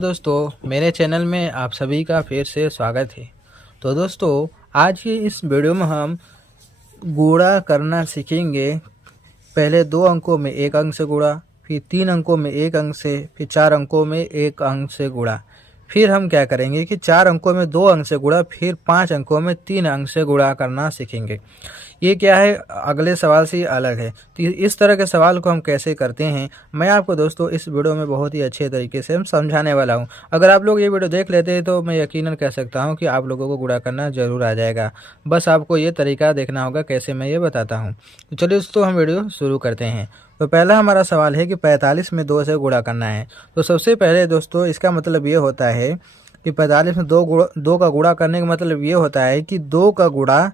दोस्तों, मेरे चैनल में आप सभी का फिर से स्वागत है। तो दोस्तों, आज की इस वीडियो में हम गुणा करना सीखेंगे। पहले 2 अंकों में 1 अंक से गुणा, फिर 3 अंकों में 1 अंक से, फिर 4 अंकों में 1 अंक से गुणा। फिर हम क्या करेंगे कि 4 अंकों में 2 अंक से गुणा, फिर 5 अंकों में 3 अंक से गुणा करना सीखेंगे। ये क्या है, अगले सवाल से अलग है। तो इस तरह के सवाल को हम कैसे करते हैं, मैं आपको दोस्तों इस वीडियो में बहुत ही अच्छे तरीके से हम समझाने वाला हूं। अगर आप लोग ये वीडियो देख लेते हैं तो मैं यकीनन कह सकता हूं कि आप लोगों को गुणा करना जरूर आ जाएगा। बस आपको ये तरीका देखना होगा कैसे मैं ये बताता हूँ। तो चलिए दोस्तों, हम वीडियो शुरू करते हैं। तो पहला हमारा सवाल है कि 45 में 2 से गुणा करना है। तो सबसे पहले दोस्तों इसका मतलब ये होता है कि 45 में 2 का गुणा करने का मतलब ये होता है कि 2 का गुणा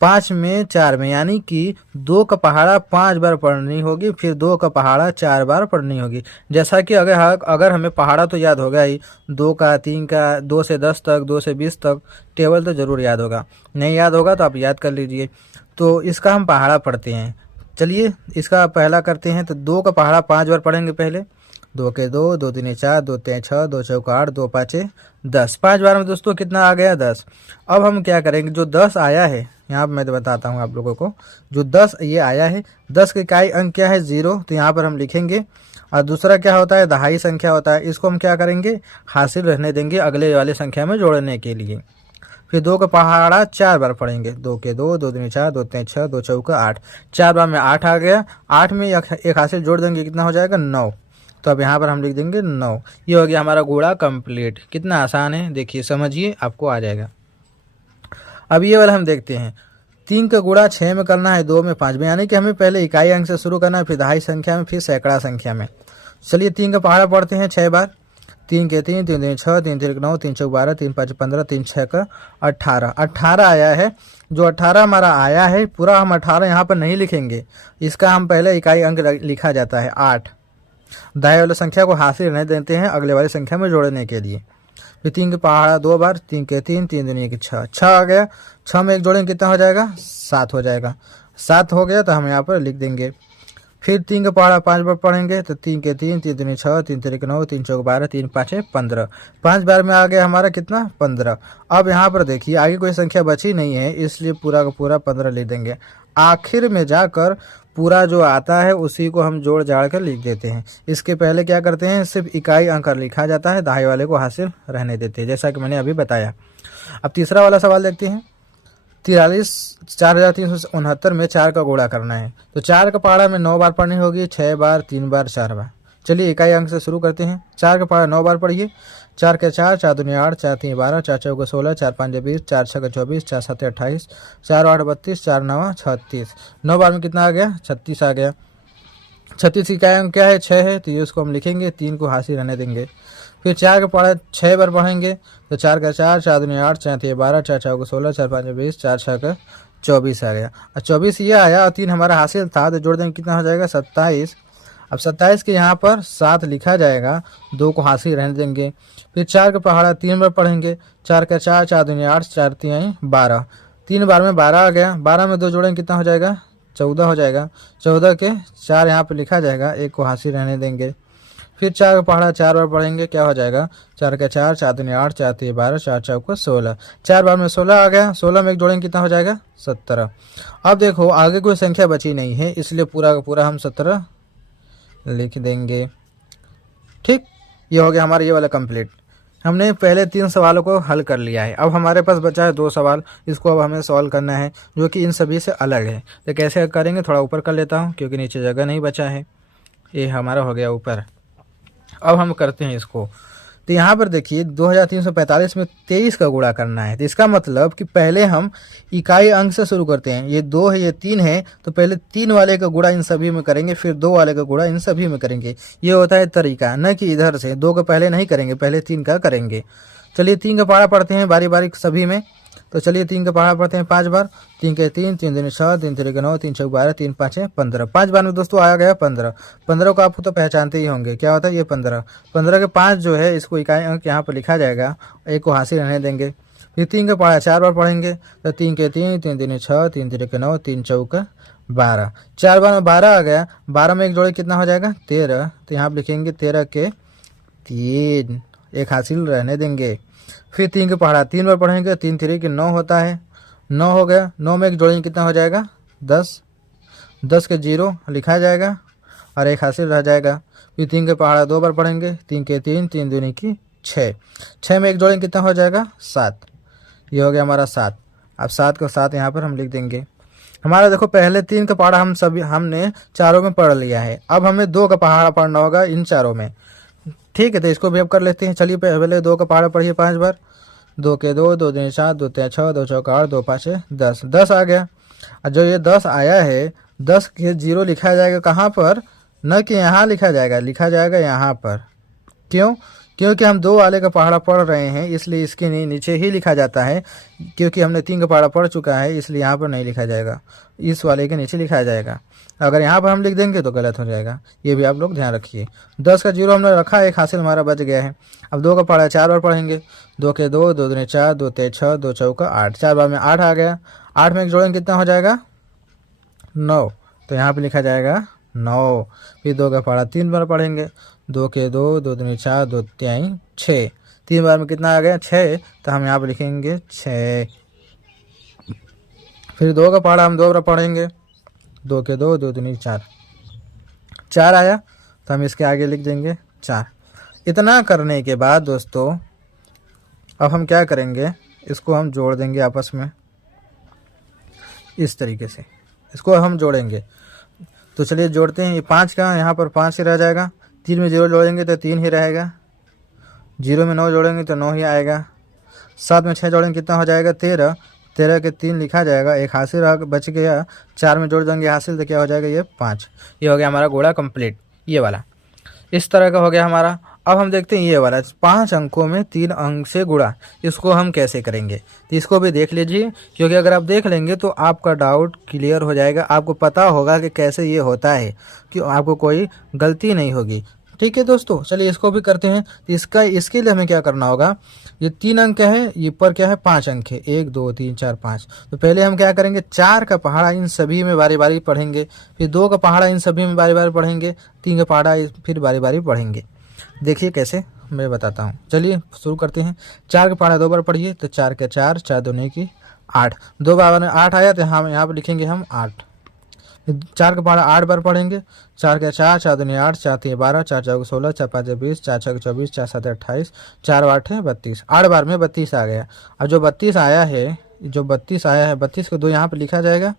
5 में 4 में, यानी कि 2 का पहाड़ा 5 बार पढ़नी होगी, फिर 2 का पहाड़ा 4 बार पढ़नी होगी। जैसा कि अगर हमें पहाड़ा तो याद होगा ही, 2 का, 3 का, 2 से 10 तक, 2 से 20 तक टेबल तो जरूर याद होगा। नहीं याद होगा तो आप याद कर लीजिए। तो इसका हम पहाड़ा पढ़ते हैं। चलिए इसका पहला करते हैं। तो 2 का पहाड़ा 5 बार पढ़ेंगे पहले। 2 के 2, 2 तीन 4, 2 तीन 6, 2 चौका 8, 2 पाँचे 10। 5 बार में दोस्तों कितना आ गया? 10। अब हम क्या करेंगे, जो 10 आया है, यहाँ पर मैं बताता हूँ आप लोगों को। जो 10 ये आया है, 10 के इकाई अंक क्या है? 0। तो यहाँ पर हम लिखेंगे। और दूसरा क्या होता है? दहाई संख्या होता है। इसको हम क्या करेंगे? हासिल रहने देंगे अगले वाली संख्या में जोड़ने के लिए। फिर 2 का पहाड़ा 4 बार पढ़ेंगे। 2 के 2, 2 तीन 4, 2 तीन 6, 2 चौका 8। 4 बार में 8 आ गया। 8 में एक हासिल जोड़ देंगे, कितना हो जाएगा? 9। तो अब यहाँ पर हम लिख देंगे 9। ये हो गया हमारा गुणा कंप्लीट। कितना आसान है, देखिए समझिए, आपको आ जाएगा। अब ये वाला हम देखते हैं। 3 का गुणा 6 में करना है, 2 में 5 में, यानी कि हमें पहले इकाई अंक से शुरू करना है, फिर दहाई संख्या में, फिर सैकड़ा संख्या में। चलिए 3 का पहाड़ा पढ़ते हैं 6 बार। 3 के 3, 3 तीन 6, 3 तीन 9, 3 चौक 12, 3 5 15, 3 6 का 18। 18 आया है। जो 18 हमारा आया है, पूरा हम 18 यहाँ पर नहीं लिखेंगे। इसका हम पहले इकाई अंक लिखा जाता है 8। दाएं वाली संख्या को हासिल रहने देते हैं अगले वाली संख्या में जोड़ने के लिए। फिर 3 के पहाड़ा 2 बार। 3 के 3, 3 दूनी के 6। 6 आ गया। 6 में एक जोड़ेंगे, कितना हो जाएगा? 7 हो जाएगा। 7 हो गया तो हम यहाँ पर लिख देंगे। फिर 3 का पहाड़ा 5 बार पढ़ेंगे। तो 3 के 3, 3 दूनी 6, 3 तीन 9, 3 चौक 12, 3 पाँचे 15। 5 बार में आ गया हमारा कितना? 15। अब यहाँ पर देखिए आगे कोई संख्या बची नहीं है, इसलिए पूरा का पूरा 15 लिख देंगे। आखिर में जाकर पूरा जो आता है उसी को हम जोड़ जाड़ कर लिख देते हैं। इसके पहले क्या करते हैं, सिर्फ इकाई अंक लिखा जाता है, दहाई वाले को हासिल रहने देते हैं, जैसा कि मैंने अभी बताया। अब तीसरा वाला सवाल देखते हैं। 43,4369 में 4 का गुणा करना है। तो 4 का पहाड़ा में 9 बार पढ़नी होगी, 6 बार, 3 बार, 4 बार। चलिए इकाई अंक से शुरू करते हैं। 4 का पहाड़ा 9 बार पढ़िए। 4 के 4, 4 दूनी 8, 4 तीन 12, 4 चौके 16, 4 पाँच 20, 4 छः 24, 4 सात 28, 4 8 32, 4 9 36। 9 बार में कितना आ गया? 36 आ गया। 36 की इकाई अंक क्या है? 6 है, तो ये उसको हम लिखेंगे, 3 को हासिल रहने देंगे। फिर 4 का पहाड़ा 6 बार पढ़ेंगे। तो 4 का 4, 4 दूनी 8, 4 तीन 12, 4 चौके 16, 4 पाँच 20, 4 छः का 24 आ गया। और 24 ये आया और 3 हमारा हासिल था, तो जोड़ देंगे, कितना हो जाएगा? 27। अब 27 के यहाँ पर 7 लिखा जाएगा, 2 को हासिल रहने देंगे। फिर 4 का पहाड़ा 3 बार पढ़ेंगे। 4 का 4, 4 दूनी 8, 4 तीन 12। 3 बार में 12 आ गया। 12 में 2 जोड़ेंगे, कितना हो जाएगा? 14 हो जाएगा। 14 के 4 यहाँ पर लिखा जाएगा, 1 को हासिल रहने देंगे। फिर 4 का पहाड़ा 4 बार पढ़ेंगे, क्या हो जाएगा? 4 का 4, 4 दूनी 8, 4 तीन 12, 4 चौका 16। 4 बार में 16 आ गया। 16 में एक जोड़ेंगे, कितना हो जाएगा? 17। अब देखो आगे कोई संख्या बची नहीं है, इसलिए पूरा का पूरा हम 17 लिख देंगे। ठीक, ये हो गया हमारा ये वाला कंप्लीट। हमने पहले 3 सवालों को हल कर लिया है। अब हमारे पास बचा है 2 सवाल, इसको अब हमें सॉल्व करना है, जो कि इन सभी से अलग है। तो कैसे करेंगे, थोड़ा ऊपर कर लेता हूँ क्योंकि नीचे जगह नहीं बचा है। ये हमारा हो गया ऊपर। अब हम करते हैं इसको। तो यहाँ पर देखिए 2345 में 23 का गुणा करना है। तो इसका मतलब कि पहले हम इकाई अंक से शुरू करते हैं। ये 2 है, ये 3 है, तो पहले 3 वाले का गुणा इन सभी में करेंगे, फिर 2 वाले का गुणा इन सभी में करेंगे। ये होता है तरीका, न कि इधर से 2 का पहले नहीं करेंगे, पहले 3 का करेंगे। चलिए 3 का पहाड़ा पढ़ते हैं बारी बारी सभी में। तो चलिए 3 का पहाड़ा पढ़ते हैं 5 बार। 3 के 3, 3 दूनी 6, 3 तीन 9, 3 चौक 12, 3 पाँचे 15। 5 बार में दोस्तों आया गया 15। 15 को आप तो पहचानते ही होंगे, क्या होता है ये 15। 15 के 5 जो है, इसको इकाई अंक यहाँ पर लिखा जाएगा, 1 को हासिल रहने देंगे। फिर 3 का पहाड़ा 4 बार पढ़ेंगे। तो 3 के 3, 3 दूनी 6, 3 तीन 9, 3 चौका 12। 4 बार में 12 आ गया। 12 में एक जोड़े कितना हो जाएगा? 13। तो यहाँ पर लिखेंगे 13 के 3। एक हासिल रहने देंगे। फिर 3 के पहाड़ा 3 बार पढ़ेंगे, 3 3 के 9 होता है, 9 हो गया। 9 में एक जोड़ेंगे कितना हो जाएगा 10, 10 के 0 लिखा जाएगा और एक हासिल रह जाएगा। फिर 3 के पहाड़ा 2 बार पढ़ेंगे, 3 के 3, 3 दूनी की 6, 6 में एक जोड़ेंगे कितना हो जाएगा 7, ये हो गया हमारा 7। अब 7 को 7 यहाँ पर हम लिख देंगे। हमारा देखो पहले 3 का पहाड़ा हमने चारों में पढ़ लिया है, अब हमें 2 का पहाड़ा पढ़ना होगा इन चारों में, ठीक है। तो इसको भी अब कर लेते हैं। चलिए पहले 2 का पहाड़ा पढ़िए 5 बार। 2 के 2, 2 दूनी 4, 2 3 6, 2 चौका 8, 2 5 10, 10 आ गया। और जो ये 10 आया है, 10 के 0 लिखा जाएगा कहाँ पर, न कि यहाँ लिखा जाएगा यहाँ पर। क्यों? क्योंकि हम 2 वाले का पहाड़ा पढ़ रहे हैं, इसलिए इसके नीचे ही लिखा जाता है। क्योंकि हमने 3 का पहाड़ा पढ़ चुका है, इसलिए यहाँ पर नहीं लिखा जाएगा, इस वाले के नीचे लिखा जाएगा। अगर यहाँ पर हम लिख देंगे तो गलत हो जाएगा, ये भी आप लोग ध्यान रखिए। 10 का 0 हमने रखा, एक हासिल हमारा बच गया है। अब 2 का पहाड़ा 4 बार पढ़ेंगे। 2 के 2, 2 दूनी 4, 2 3 6, 2 चौका 8, 4 बार में 8 आ गया। 8 में एक जोड़ेंगे कितना हो जाएगा 9, तो यहाँ पर लिखा जाएगा 9। फिर 2 का पहाड़ा 3 बार पढ़ेंगे। 2 के 2, 2 दूनी 4, 2 3 6, 3 बार में कितना आ गया 6, तो हम यहाँ पर लिखेंगे 6। फिर 2 का पहाड़ा हम 2 बार पढ़ेंगे। 2 के 2, 2 दूनी 4, 4 आया, तो हम इसके आगे लिख देंगे 4। इतना करने के बाद दोस्तों अब हम क्या करेंगे, इसको हम जोड़ देंगे आपस में इस तरीके से, इसको हम जोड़ेंगे। तो चलिए जोड़ते हैं। ये 5 का यहाँ पर 5 ही रह जाएगा। 3 में 0 जोड़ेंगे तो 3 ही रहेगा। 0 में 9 जोड़ेंगे तो 9 ही आएगा। 7 में 6 जोड़ेंगे कितना हो जाएगा 13, 13 के 3 लिखा जाएगा, एक हासिल बच गया। 4 में जोड़ देंगे हासिल तो क्या हो जाएगा ये 5। ये हो गया हमारा गोला कंप्लीट, ये वाला इस तरह का हो गया हमारा। अब हम देखते हैं ये वाला 5 अंकों में 3 अंक से गुणा, इसको हम कैसे करेंगे, तो इसको भी देख लीजिए। क्योंकि अगर आप देख लेंगे तो आपका डाउट क्लियर हो जाएगा, आपको पता होगा कि कैसे ये होता है, कि आपको कोई गलती नहीं होगी। ठीक है दोस्तों, चलिए इसको भी करते हैं। तो इसके लिए हमें क्या करना होगा, ये 3 अंक है, ये पर क्या है 5 अंक है, 1 2 3 4 5। तो पहले हम क्या करेंगे, 4 का पहाड़ा इन सभी में बारी बारी पढ़ेंगे। फिर 2 का पहाड़ा इन सभी में बारी बारी पढ़ेंगे। 3 का पहाड़ा फिर बारी बारी पढ़ेंगे। देखिए कैसे मैं बताता हूँ। चलिए शुरू करते हैं। 4 का पहाड़ा 2 बार पढ़िए, तो 4 के 4, 4 दूनी की 8, 2 बार में 8 आया, तो हम यहाँ पर लिखेंगे हम 8। 4 का पहाड़ा 8 बार पढ़ेंगे। 4 के 4, 4 दूनी 8, 4 3 12, 4 4 16, 4 5 20, 4 6 24, 4 7 28, 4 8 32। 8 बार में 32 आ गया। अब जो 32 आया है, 32 को 2 यहाँ पर लिखा जाएगा,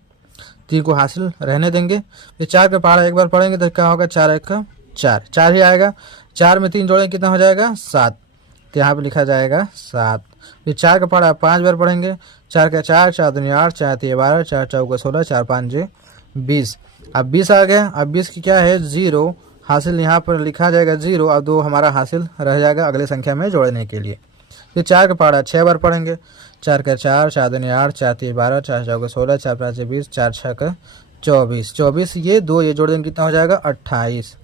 3 को हासिल रहने देंगे। फिर 4 का पहाड़ा 1 बार पढ़ेंगे तो क्या होगा 4 1 4, 4 ही आएगा। 4 में 3 जोड़ेंगे कितना हो जाएगा 7, तो यहाँ पर लिखा जाएगा 7। फिर 4 का पहाड़ा 5 बार पढ़ेंगे। 4 का 4, 4 दूनी 8, 4 3 12, 4 4 16, 4 5 20। अब 20 आ गया। अब 20 की क्या है 0, हासिल यहाँ पर लिखा जाएगा 0। अब 2 हमारा हासिल रह जाएगा अगले संख्या में जोड़ने के लिए। फिर 4 का पहाड़ा 6 बार पढ़ेंगे। 4 का 4, 4 दूनी 8, 4 3 12, 4 4 16, 4 5 20, 4 6 24, 24 ये 2 ये जोड़ देंगे कितना हो जाएगा 28।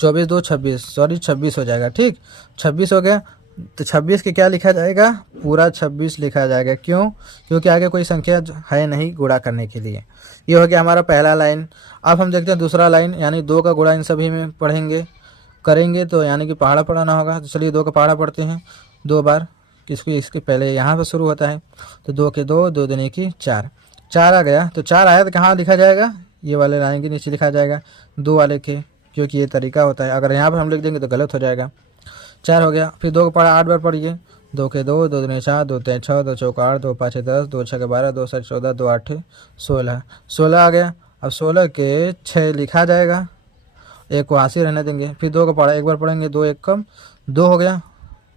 24 2 26, सॉरी 26 हो जाएगा। ठीक 26 हो गया। तो 26 के क्या लिखा जाएगा, पूरा 26 लिखा जाएगा। क्यों? क्योंकि आगे कोई संख्या है नहीं गुणा करने के लिए। ये हो गया हमारा पहला लाइन। अब हम देखते हैं दूसरा लाइन, यानी 2 का गुणा इन सभी में करेंगे तो यानी कि पहाड़ा पढ़ाना होगा। तो चलिए 2 का पहाड़ा पढ़ते हैं 2 बार। इसके पहले यहाँ पर शुरू होता है। तो 2 के 2, 2 दूनी की 4, 4 आ गया। तो 4 आया तो कहाँ लिखा जाएगा, ये वाले लाइन के नीचे लिखा जाएगा 2 वाले के, क्योंकि ये तरीका होता है। अगर यहाँ पर हम लिख देंगे तो गलत हो जाएगा। 4 हो गया। फिर 2 का पहाड़ा 8 बार पढ़िए। 2 के 2, 2 दूनी 4, 2 3 6, 2 चौका 8, 2 5 10, 2 6 12, 2 7 14, 2 8 16, 16 आ गया। अब 16 के 6 लिखा जाएगा, 1 को हासिल रहने देंगे। फिर 2 का पहाड़ा 1 बार पढ़ेंगे। 2 1 कम 2 हो गया।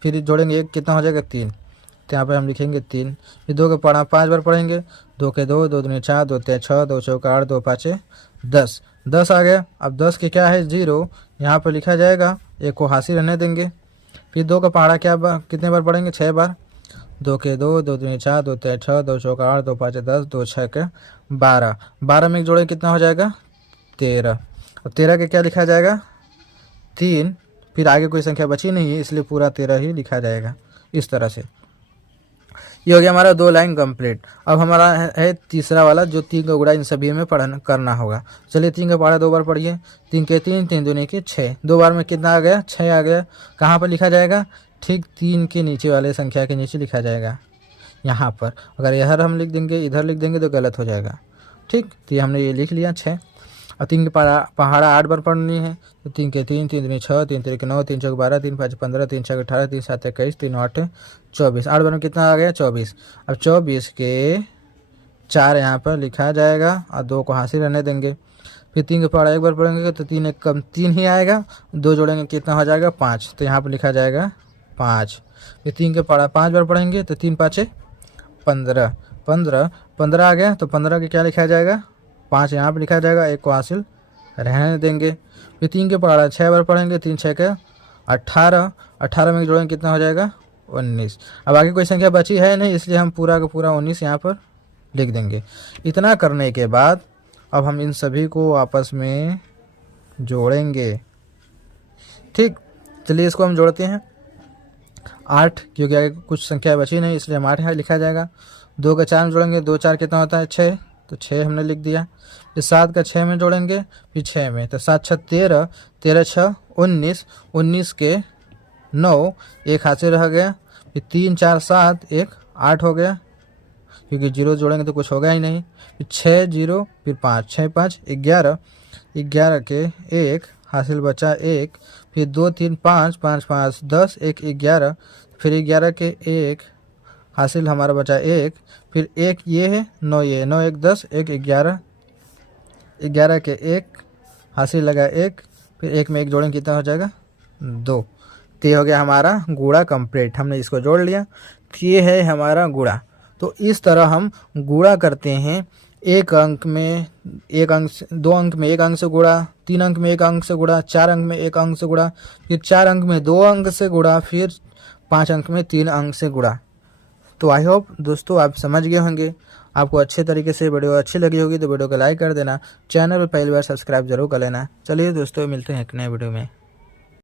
फिर जोड़ेंगे 1 कितना हो जाएगा 3, तो यहाँ पर हम लिखेंगे 3। फिर 2 का पहाड़ा 5 बार पढ़ेंगे। 2 के 2, 2 दूनी 4, 2 3 6, 2 चौका 8, 2 5 10, 10 आ गया। अब 10 के क्या है 0, यहाँ पर लिखा जाएगा, 1 को हासिल रहने देंगे। फिर 2 का पहाड़ा कितने बार पढ़ेंगे 6 बार। 2 के 2, 2 दूनी 4, 2 3 6, 2 चौका 8, 2 5 10, 2 6 12, 12 में एक जोड़े कितना हो जाएगा 13। और 13 के क्या लिखा जाएगा 3। फिर आगे कोई संख्या बची नहीं है, इसलिए पूरा 13 ही लिखा जाएगा इस तरह से। ये हो गया हमारा 2 लाइन कंप्लीट। अब हमारा है तीसरा वाला जो 3 का गुणा इन सभी में करना होगा। चलिए 3 का पहाड़ा 2 बार पढ़िए। 3 के 3, 3 दूनी के 6, 2 बार में कितना आ गया? 6 आ गया। कहाँ पर लिखा जाएगा? ठीक 3 के नीचे वाले संख्या के नीचे लिखा जाएगा, यहाँ पर। अगर इधर हम लिख देंगे, इधर लिख देंगे तो गलत हो जाएगा। ठीक, तो ये हमने ये लिख लिया 6। और 3 की पहाड़ा 8 बार पढ़नी है। तो 3 के 3, 3 दूनी 6, 3 3 के 9, 3 चौक 12, 3 5 15, 3 6 18, 3 7 21, 3 8 24। 8 बार में कितना आ गया? 24। अब 24 के 4 यहाँ पर लिखा जाएगा और 2 को हासिल रहने देंगे। फिर 3 का पहाड़ा 1 बार पढ़ेंगे तो 3 एक कम 3 ही आएगा, 2 जोड़ेंगे कितना हो जाएगा? 5। तो यहाँ पर लिखा जाएगा 5। फिर 3 का पहाड़ा 5 बार पढ़ेंगे तो 3 5 15, 15 आ गया। तो 15 के क्या लिखा जाएगा? 5 यहाँ पर लिखा जाएगा, 1 को हासिल रहने देंगे। फिर 3 के पहाड़ा 6 बार पढ़ेंगे, 3 6 के 18, 18 में जोड़ेंगे कितना हो जाएगा? 19। अब आगे कोई संख्या बची है नहीं, इसलिए हम पूरा का पूरा 19 यहाँ पर लिख देंगे। इतना करने के बाद अब हम इन सभी को आपस में जोड़ेंगे। ठीक, चलिए इसको हम जोड़ते हैं। 8, क्योंकि आगे कुछ संख्या बची नहीं इसलिए हम 8 यहाँ लिखा जाएगा। 2 का 4 में जोड़ेंगे, 2 4 कितना होता है? 6, तो 6 हमने लिख दिया। फिर 7 का 6 में जोड़ेंगे, फिर 6 में, तो 7 6 13, 13 6 19, 19 के 9, 1 हासिल रह गया। फिर 3 4 7, 1 8 हो गया, क्योंकि 0 जोड़ेंगे तो कुछ होगा ही नहीं। फिर 6 0, फिर 5, 6 5 11, 11 के 1 हासिल बचा 1। फिर 2 3 5, 5 5 10, 1 11, फिर 11 के 1 हासिल हमारा बचा 1। फिर 1 ये है, 9 ये, 9 1 10, 1 11, 11 के 1 हासिल लगा 1। फिर 1 में 1 जोड़ेंगे कितना हो जाएगा? 2। तो ये हो गया हमारा गुणा कंप्लीट। हमने इसको जोड़ लिया, ये है हमारा गुणा। तो इस तरह हम गुणा करते हैं। एक अंक में एक अंक, 2 अंक में 1 अंक से गुणा, 3 अंक में 1 अंक से गुणा, 4 अंक में 1 अंक से गुणा, फिर 4 अंक में 2 अंक से गुणा, फिर 5 अंक में 3 अंक से गुणा। तो आई होप दोस्तों आप समझ गए होंगे। आपको अच्छे तरीके से वीडियो अच्छी लगी होगी तो वीडियो को लाइक कर देना, चैनल पर पहली बार सब्सक्राइब जरूर कर लेना। चलिए दोस्तों, मिलते हैं एक नए वीडियो में।